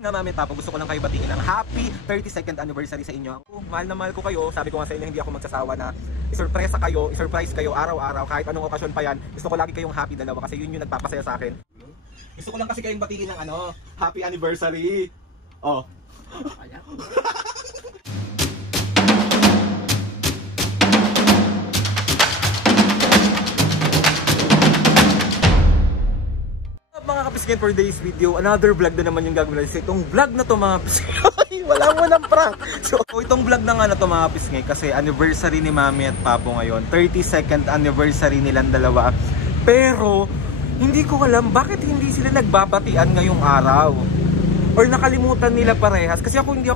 Nga mami tapo, gusto ko lang kayo batiin ng happy 32nd anniversary sa inyo. Mahal na mahal ko kayo. Sabi ko nga sa inyo, hindi ako magsasawa na i-surprise kayo araw-araw kahit anong okasyon pa yan. Gusto ko lagi kayong happy dalawa kasi yun yung nagpapasaya sa akin. Gusto ko lang kasi kayong batiin ng happy anniversary. Oh. Mga kapisngay, for today's video, another vlog na naman yung gagawin natin. So itong vlog na to mga kapisngay, wala mo ng prank. So itong vlog na nga na to mga kapisngay kasi anniversary ni Mami at Papo ngayon, 32nd anniversary nilang dalawa. Pero hindi ko alam bakit hindi sila nagbabatian ngayong araw or nakalimutan nila parehas. Kasi ako hindi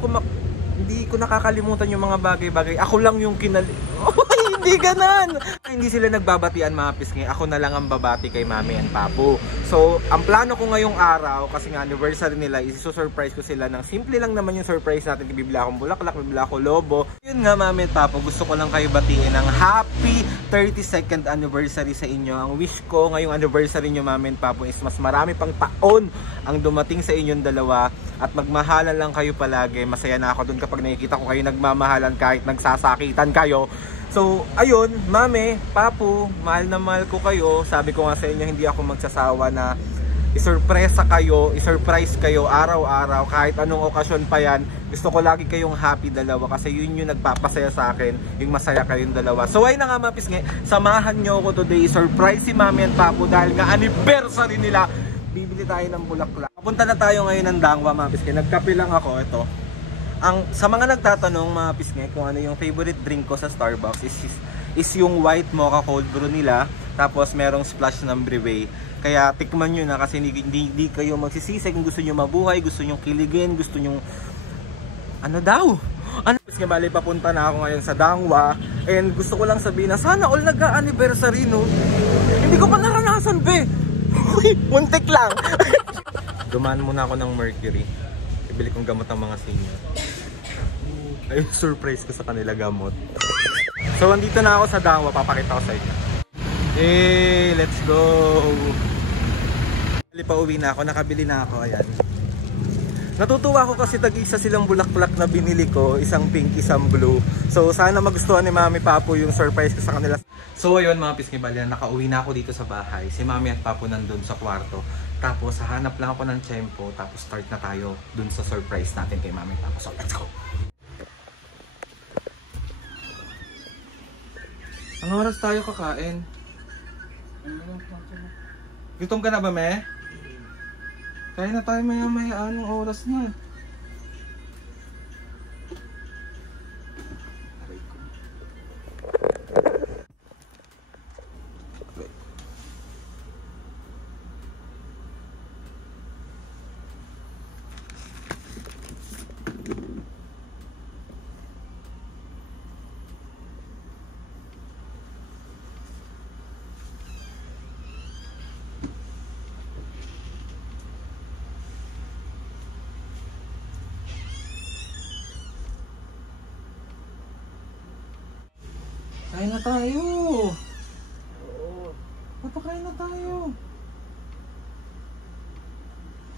ko nakakalimutan yung mga bagay-bagay. Ako lang yung hindi ganan. Hindi sila nagbabatian mga pisngay. Ako na lang ang babati kay Mami and Papo. So, ang plano ko ngayong araw, kasi nga anniversary nila, isusurprise ko sila ng simple lang naman yung surprise natin. Bibili akong bulaklak, bibili akong lobo. Yun nga Mami and Papo, gusto ko lang kayo batiin ng happy 32nd anniversary sa inyo. Ang wish ko ngayong anniversary nyo Mami and Papo is mas marami pang taon ang dumating sa inyong dalawa. At magmahalan lang kayo palagi. Masaya na ako dun kapag nakikita ko kayo nagmamahalan kahit nagsasakitan kayo. So, ayun, Mami, Papo, mahal na mahal ko kayo. Sabi ko nga sa inyo, hindi ako magsasawa na isurpresa kayo, isurprise kayo araw-araw, kahit anong okasyon pa yan. Gusto ko lagi kayong happy dalawa kasi yun yung nagpapasaya sa akin, yung masaya kayong dalawa. So, ayun na nga mga pisngay, samahan nyo ako today, surprise si Mami and Papo dahil nga anniversary nila. Bibili tayo ng bulaklak. Punta na tayo ngayon ng Dangwa mga pisngay. Nagkape lang ako, ito. Sa mga nagtatanong mga pisngay kung ano yung favorite drink ko sa Starbucks is yung white mocha cold brew nila, tapos merong splash ng brew. Kaya tikman nyo na kasi hindi kayo magsisisi kung gusto nyo mabuhay, gusto nyo kiligin, gusto nyo pisngay, bali papunta na ako ngayon sa Dangwa and gusto ko lang sabihin na sana all nag-anniversary no. Hindi ko pa naranasan be. Muntik lang. Dumaan muna ako ng Mercury. Ibili kong gamot ng mga senior. Ayun, surprise ko sa kanila gamot. So, andito na ako sa Dangwa. Papakita ko sa inyo. Let's go! Pauwi na ako. Nakabili na ako. Ayan. Natutuwa ako kasi tag-isa silang bulaklak na binili ko. Isang pink, isang blue. So, sana magustuhan ni Mami Papo yung surprise ko sa kanila. So, ayun mga pisngay, nakauwi na ako dito sa bahay. Si Mami at Papo nandun sa kwarto. Tapos, hahanap lang ako ng tiyempo. Tapos, start na tayo dun sa surprise natin kay Mami Papo. So, let's go! Anong oras tayo kakain? Gutom ka na ba, me? Kain na tayo maya-maya. Anong oras na? Kain na tayo! Papakain na tayo!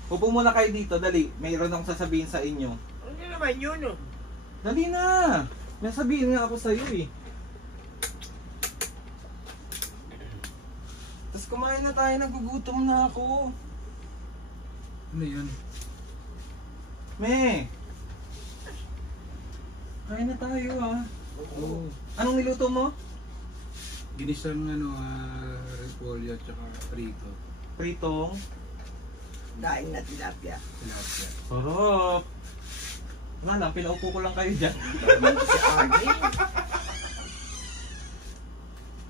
Upo muna kayo dito, dali. Mayroon akong sasabihin sa inyo. Ano naman yun? Dali na! May sabihin nga ako sa'yo eh. Tapos kumain na tayo, nagugutom na ako. Ano yun? Me! Kain na tayo ah. Oo. Anong niluto mo? Ginisang repolyo at saka prito. Pritong. Daing na tilapia. Tilapia. Sarap! Nga lang, pinaupo ko lang kayo dyan. Si Arnie.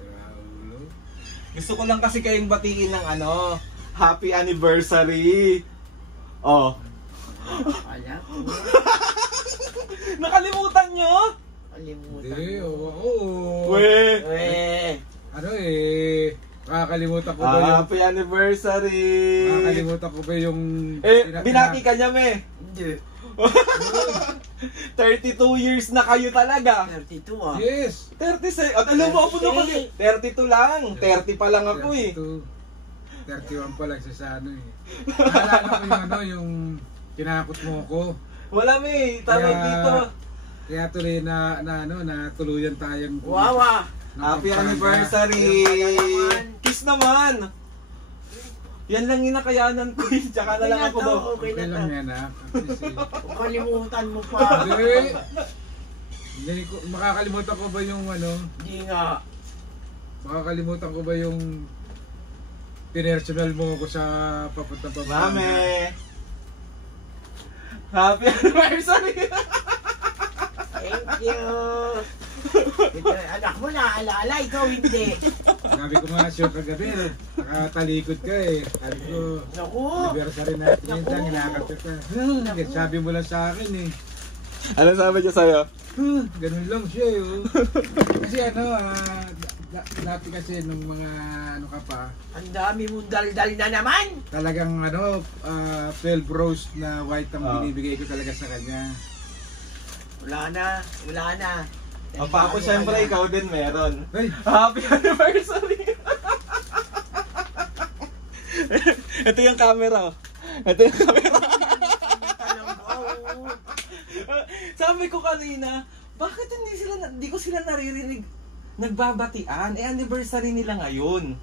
Raulo. Gusto ko lang kasi kayong batiin ng happy anniversary. Oh. Alam ko. Nakalimutan nyo? Kalimutan Hindi, mo. oo. Weh! Ano makakalimutan ko ba yung... Happy anniversary! Makakalimutan ko ba yung... Binati ka niya, me! Hindi. 32 years na kayo talaga! 32 ah. Yes! 36! At alam mo ako naman eh! 32 lang! 30 pa lang ako eh! 31 pa lang sa ano eh. Naalala ko yung Kinakot mo ko. Wala may, tawag dito. Kaya tuloy na tuluyan tayong Wawa. Happy Pampanga. anniversary! Kaya naman. Kiss naman! Yan lang yung nakayanan ko eh. Tsaka na lang ako ba? Okay Okay na lang to. yan ha. At least, Kung kalimutan mo pa. Hindi ko, makakalimutan ko ba yung ano? Hindi nga. Makakalimutan ko ba yung pinersonal mo ko sa papunta pa? Mami! Happy anniversary! Thank you. Ito, anak mo naaalala, ikaw hindi. Sabi ko nga sure kagabi, nakatalikod ka eh. Sabi ko, Naku. anniversary natin yun Naku. lang, hinakap ka. Sabi mo lang sa akin eh. Ano sabi niya sa'yo? Ganun lang siya eh. Oh. Kasi ano, dati kasi nung mga ano ka pa, Ang dami mong daldal na naman. talagang ano, 12 roast na white ang Ah. binibigay ko talaga sa kanya. Wala na, wala na. Ang pa ako syempre, ikaw din meron. Ay, Happy anniversary! Ito yung camera. Ito yung camera. Sabi ko kanina, bakit hindi ko sila naririnig nagbabatian? Anniversary nila ngayon.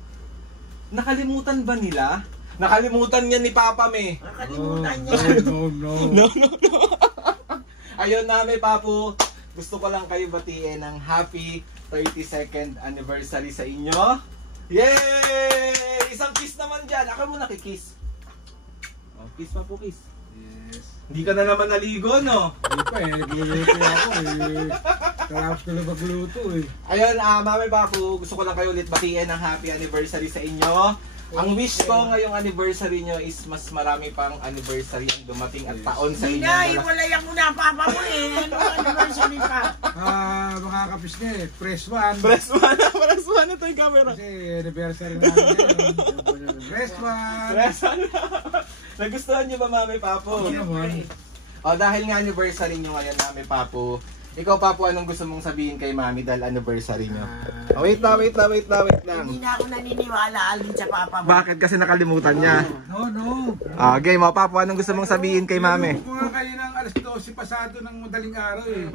Nakalimutan ba nila? Nakalimutan niya ni Papa May. Nakalimutan niya. no. No. Ayun namin, Papu. Gusto ko lang kayo batiin ng happy 32nd anniversary sa inyo. Yay! Isang kiss naman dyan. Ako muna kikiss. Oh, kiss, Papu, kiss. Yes. Hindi ka na naman naligo, no? Hindi pa eh, nagluluto ako eh. Tapos ko lang magluto eh. Ayun, Mami Papu, gusto ko lang kayo ulit batiin ng happy anniversary sa inyo. Ang wish ko ngayong anniversary nyo is mas marami pang anniversary ang dumating at taon sa Hindi inyo. na, iwalay ang muna papa mo eh. Ano anniversary pa? Mga kapis niya eh, press one. Press one ito yung camera. Kasi anniversary natin ngayon. Press one. Press one. Nagustuhan nyo ba, Mami Papu? Oo naman. O, dahil nga anniversary nyo ngayon, Mami Papu, ikaw, Papu, anong gusto mong sabihin kay Mami dahil anniversary nyo? Wait lang. Hindi na ako naniniwala alin sa papa mo. Bakit? Kasi nakalimutan niya. No. Game, o, Papu, anong gusto mong sabihin kay Mami? Kung nga kayo ng alas 12 pasado ng madaling araw eh.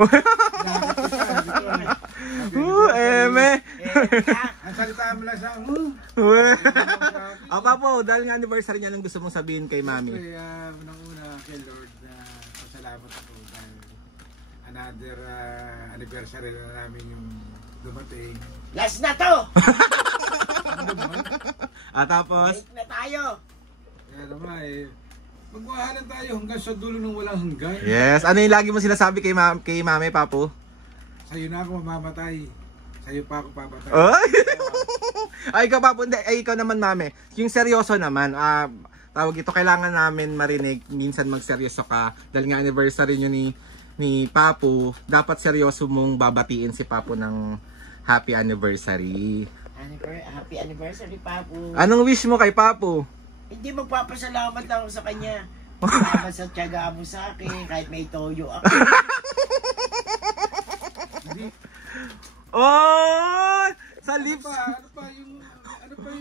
Eme! Ang salita mo lang sa O, Papu, dahil nga anniversary niya, anong gusto mong sabihin kay Mami? Siyempre, unang-una kay Lord na pasalamat ako dahil another anniversary na namin yung dumating. Last na to! Tapos? Break na tayo! Kaya naman eh, magmahalan tayo hanggang sa dulo ng walang hanggan. Yes. Ano yung lagi mo sinasabi kay Mami, Papu? Sa'yo na ako mamamatay. Sa'yo pa ako papatay. Ay! Ay, ikaw, Papu. Hindi. Ay, ikaw naman, Mami. Yung seryoso naman, tawag ito, kailangan namin marinig, minsan magseryoso ka. Dahil nga anniversary nyo ni Papu, dapat seryoso mong babatiin si Papu ng happy anniversary. Happy anniversary, Papu. Anong wish mo kay Papu? Hindi magpapasalamat lang ako sa kanya. Salamat sa tiyaga mo sa akin, kahit may toyo ako. Oh! Sa lips! Ano pa yung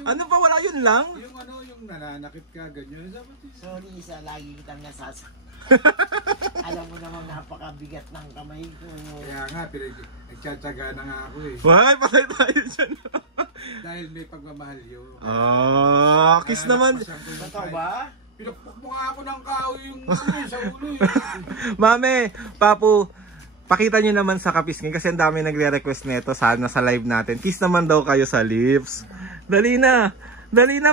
Ano pa, wala yun lang? yung nananakit ka, ganyan. Sorry sa lagi kitang nasasak. Alam mo namang napakabigat ng kamay ko. Kaya nga, nagtsatsaga na nga ako eh. Why? Patay tayo dyan. Dahil may pagmamahal yun. Kiss naman. Totoo ba? Pinakpok mo nga ako ng kahoy yung sa ulo eh. Mami, Papu, pakita nyo naman sa Kapisngin kasi ang dami nagre-request nito sana sa live natin. Kiss naman daw kayo sa lips. Dali na,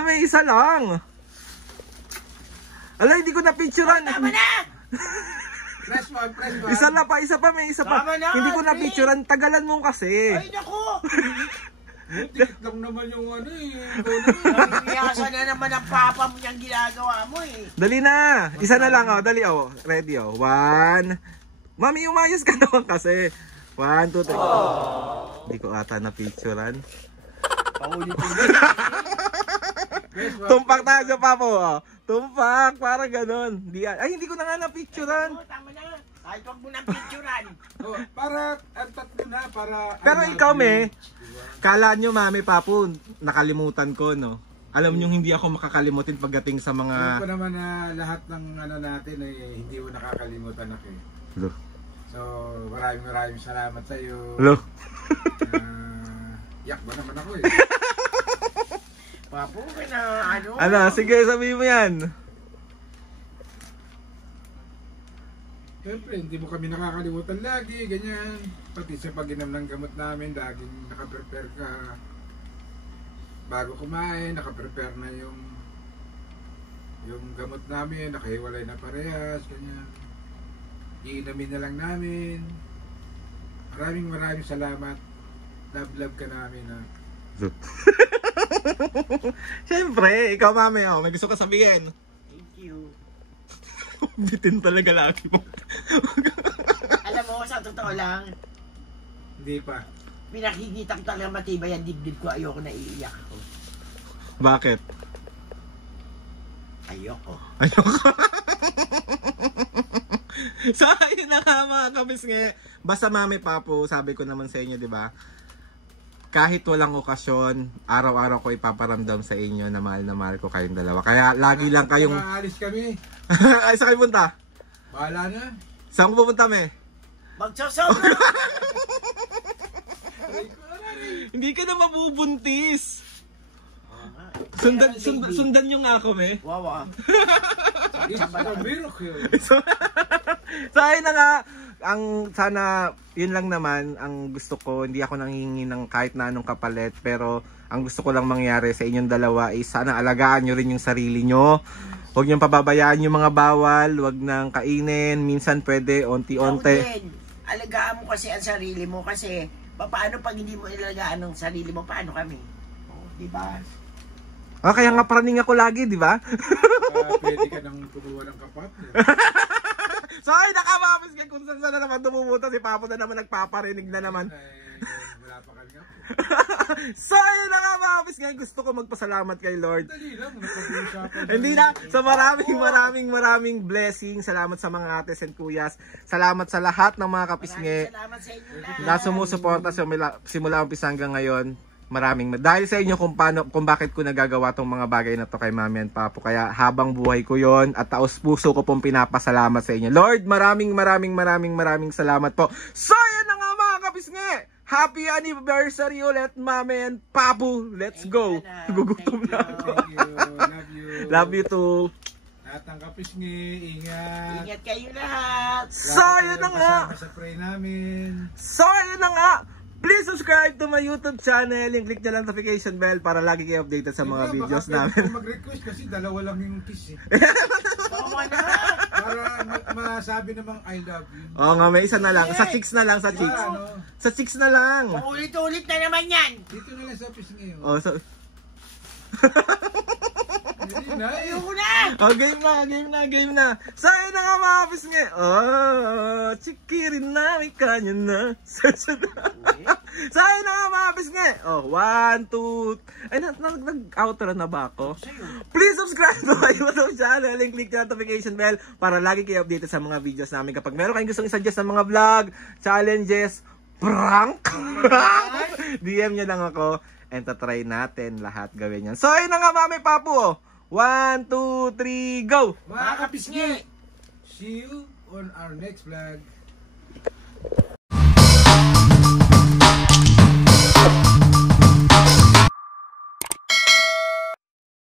may isa lang. Ala, hindi ko na-picturean. Tama na! Press one. Isa pa, may isa pa. Tama na, Hindi ko Andre. na-picturean, tagalan mo kasi. Ay, naku! Tikit lang naman yung ano eh. Piyasa na naman ang papa mo yung ginagawa mo eh. Dali na, isa na lang, dali, ready, 1. Mami, umayos ka naman kasi. 1, 2, 3. Hindi ko ata na-picturean. Paulit-ulit. Tumpak tayo sa Papo, Tumpak, parang ganon. Hindi ko na nga na-picturean. Tama na. Kahit wag mo nang picturean. Para, ang tatlo na, para... Pero ikaw, me, kala nyo, Mami, Papo, nakalimutan ko, no? Alam nyo, hindi ako makakalimutin pagdating sa Alam mga... ko naman na lahat ng ano natin ay hindi mo nakakalimutan ako eh. Lo. So, maraming salamat sa iyo. Lo. Yak ba naman ako eh. Papo, na ano? Ano, sige, sabihin mo yan. Siyempre, hindi mo kami nakakalimutan lagi, ganyan. Pati sa pag-inom ng gamot namin, laging nakaprepare ka. Bago kumain, nakaprepare na yung gamot namin, nakahiwalay na parehas, ganyan. Iinamin na lang namin. Maraming salamat. Love ka namin ha. Siyempre, ikaw mami, may gusto ka sabihin. Thank you. Bitin talaga lagi mo. Alam mo, sa totoo lang, Hindi pa. pinakikita ko talaga matibay ang dibdib ko. Ayoko na iiyak ako. Bakit? Ayoko. So, ayun na nga mga kabisngi. Basta mami papo, sabi ko naman sa inyo, di ba? Kahit walang okasyon, araw-araw ko ipaparamdam sa inyo na mahal ko kayong dalawa. Kaya lagi lang kayong... Aalis kami. Ay, saan kayo punta? Bahala na. Saan ko pupunta, me? Magsasobra! Hindi ka na mabubuntis. Sundan, Sundan nyo nga ako, me. Wawa. It's a miracle. So ayun na nga, sana yun lang naman ang gusto ko. Hindi ako nanghihingi ng kahit na anong kapalit, pero ang gusto ko lang mangyari sa inyong dalawa is sana alagaan nyo rin yung sarili nyo. Huwag nyo pababayaan yung mga bawal, huwag nang kainin, minsan pwede onti-onti. Alagaan mo kasi ang sarili mo kasi paano pag hindi mo ilalagaan ang sarili mo, paano kami? Diba? Kaya nga paraning ako lagi, di ba? Pwede ka nang kumuha ng kapat. So ay nakamapis kay kung saan na naman tumumunta si Papo na naman nagpaparinig na naman. Wala pa kami nga. So ayun na nga mga kapis, ngayon gusto ko magpasalamat kay Lord. Dali lang, napag-uusapan. Hindi na, so maraming blessing. Salamat sa mga ates and kuyas. Salamat sa lahat ng mga kapisngi Salamat sa inyo lahat. na sumusuporta simula umpisa hanggang ngayon. Dahil sa inyo kung bakit ko nagagawa tong mga bagay na to kay Mami and Papo. Kaya habang buhay ko yon at taos puso ko pong pinapasalamat sa inyo. Lord, maraming salamat po. So yan na nga mga kapisngi. Happy anniversary ulit, Mami and Papo. Let's go. Gugutom na ako. Love you. Love you too. Lahat ng kapisngi, ingat. Ingat kayo lahat. So yun na nga. Kasama sa pray namin. So yun na nga. Please subscribe to my YouTube channel. Yung click nyo lang notification bell para lagi kayo updated sa mga videos namin. Mag-request kasi dalawa lang yung kiss eh. Tama na. Para masabi namang I love you. Oo nga, may isa na lang. Sa chicks na lang, sa chicks. Sa chicks na lang. Ulit-ulit na naman yan. Dito na lang sa office ngayon. Oh, so... Hindi na. Ayoko na. Oh, game na. So yun na nga mga kapis nga. Oh, chikirin na, may kanya na. So yun na nga mga kapis nga. Oh, 1, 2... Ay, nag-outro na ba ako? Please subscribe to my YouTube channel and click the notification bell para lagi kayo updated sa mga videos namin. Kapag meron kayong gustong i-suggest ng mga vlog, challenges, prank, DM nyo lang ako and tatry natin lahat gawin yan. So yun na nga Mami Papo. 1, 2, 3, go! Mga kapisngi, see you on our next vlog.